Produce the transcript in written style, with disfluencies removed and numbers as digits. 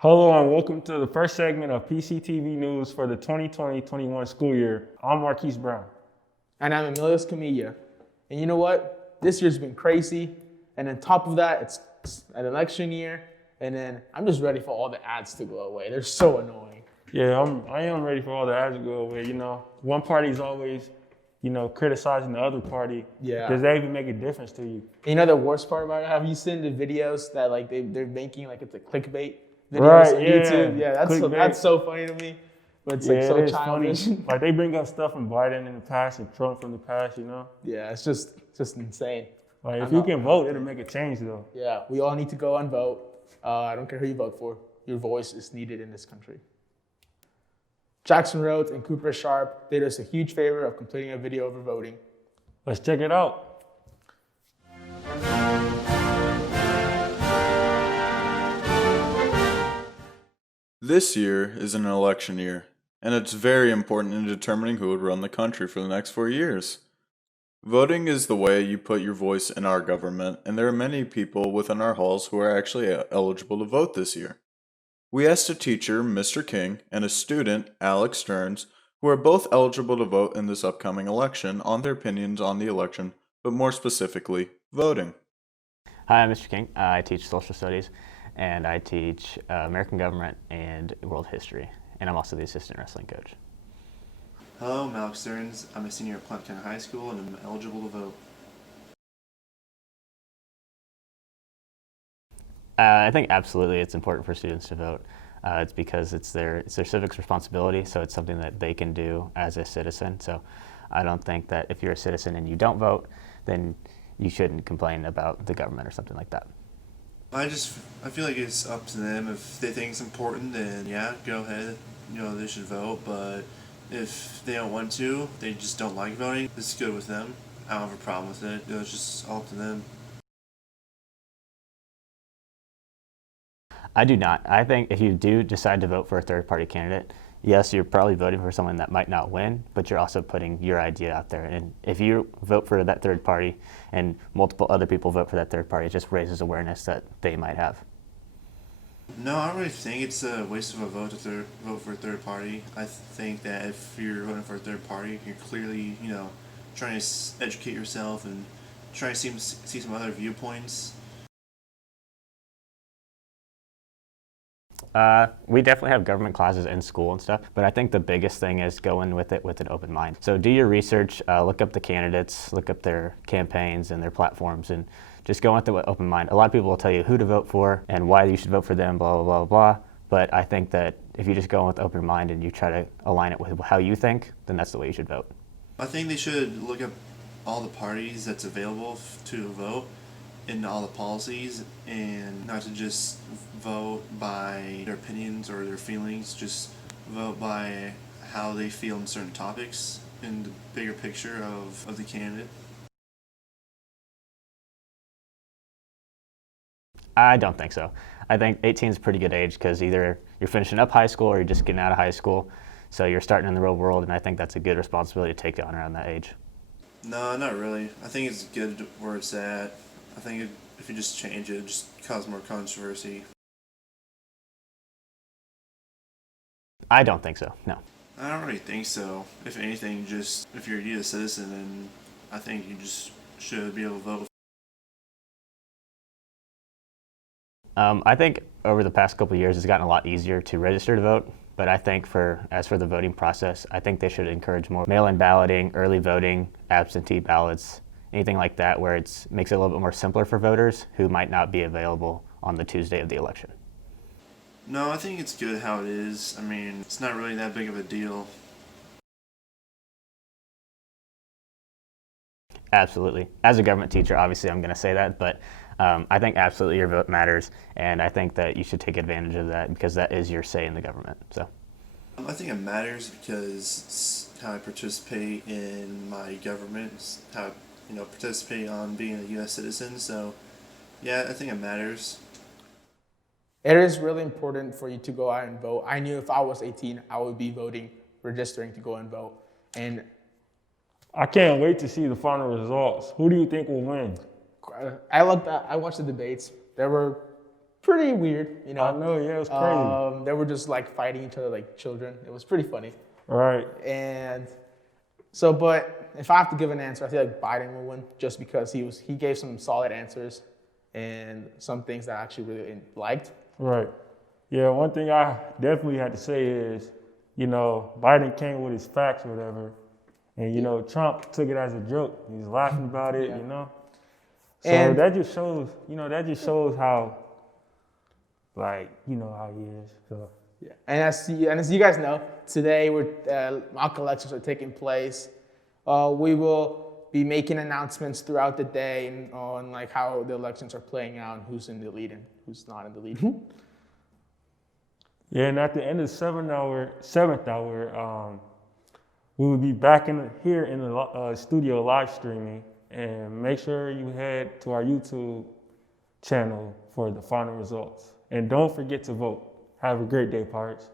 Hello and welcome to the first segment of PCTV News for the 2020-21 school year. I'm Marquise Brown. And I'm Emilius Camilla. And you know what? This year's been crazy. And on top of that, it's an election year. And then I'm just ready for all the ads to go away. They're so annoying. Yeah, I am ready for all the ads to go away. You know, one party's always, criticizing the other party. Yeah. Does that even make a difference to you? And you know the worst part about it? Have you seen the videos that like they're making like it's a clickbait videos Right, on yeah. YouTube? Yeah, Clickbait. that's so funny to me. But it's like so it is childish. funny. Like they bring up stuff from Biden in the past and Trump from the past, Yeah, it's just insane. Like if you can vote, it'll make a change though. Yeah, we all need to go and vote. I don't care who you vote for. Your voice is needed in this country. Jackson Rhodes and Cooper Sharp did us a huge favor of completing a video over voting. Let's check it out. This year is an election year, and it's very important in determining who would run the country for the next 4 years. Voting is the way you put your voice in our government, and there are many people within our halls who are actually eligible to vote this year. We asked a teacher, Mr. King, and a student, Alex Stearns, who are both eligible to vote in this upcoming election, on their opinions on the election, but more specifically, voting. Hi, I'm Mr. King. I teach social studies, and I teach American government and world history, and I'm also the assistant wrestling coach. Hello, I'm Alex Stearns. I'm a senior at Platte High School, and I'm eligible to vote. I think absolutely it's important for students to vote. It's because it's their civics responsibility, so it's something that they can do as a citizen. So I don't think that if you're a citizen and you don't vote, then you shouldn't complain about the government or something like that. I feel like it's up to them. If they think it's important, then yeah, go ahead. They should vote. But if they don't want to, they just don't like voting, it's good with them. I don't have a problem with it. It's just all up to them. I do not. I think if you do decide to vote for a third-party candidate, yes, you're probably voting for someone that might not win, but you're also putting your idea out there. And if you vote for that third party and multiple other people vote for that third party, it just raises awareness that they might have. No, I don't really think it's a waste of a vote to vote for a third party. I think that if you're voting for a third party, you're clearly, trying to educate yourself and trying to see some other viewpoints. We definitely have government classes in school and stuff, but I think the biggest thing is go in with it with an open mind. So do your research, look up the candidates, look up their campaigns and their platforms, and just go with it with an open mind. A lot of people will tell you who to vote for and why you should vote for them, blah, blah, blah, blah. But I think that if you just go in with an open mind and you try to align it with how you think, then that's the way you should vote. I think they should look up all the parties that's available to vote in all the policies, and not to just vote by their opinions or their feelings, just vote by how they feel in certain topics in the bigger picture of the candidate. I don't think so. I think 18 is a pretty good age because either you're finishing up high school or you're just getting out of high school, so you're starting in the real world, and I think that's a good responsibility to take on around that age. No, not really. I think it's good where it's at. I think if you just change it, just cause more controversy. I don't think so, no. I don't really think so. If anything, just if you're a U.S. citizen, then I think you just should be able to vote. I think over the past couple of years, it's gotten a lot easier to register to vote. But I think as for the voting process, I think they should encourage more mail-in balloting, early voting, absentee ballots, anything like that, where it makes it a little bit more simpler for voters who might not be available on the Tuesday of the election. No, I think it's good how it is. I mean, it's not really that big of a deal. Absolutely. As a government teacher, obviously I'm going to say that, but I think absolutely your vote matters, and I think that you should take advantage of that because that is your say in the government. So, I think it matters because it's how I participate in my government, it's how I participate on being a U.S. citizen. So, yeah, I think it matters. It is really important for you to go out and vote. I knew if I was 18, I would be voting, registering to go and vote. And I can't wait to see the final results. Who do you think will win? I watched the debates. They were pretty weird, you know. I know, yeah, it was crazy. They were just like fighting each other like children. It was pretty funny. Right. And so, but if I have to give an answer, I feel like Biden will win just because he gave some solid answers and some things that I actually really liked. Right. Yeah, one thing I definitely had to say is, you know, Biden came with his facts or whatever, and, you know, Trump took it as a joke. He was laughing about it, you know. So And- that just shows, you know, how, like, you know, how he is. So. Yeah. And as you guys know, today mock elections are taking place. We will be making announcements throughout the day on like how the elections are playing out and who's in the lead and who's not in the lead. Yeah, and at the end of the seventh hour, we will be back here in the studio live streaming, and make sure you head to our YouTube channel for the final results. And don't forget to vote. Have a great day, Pirates.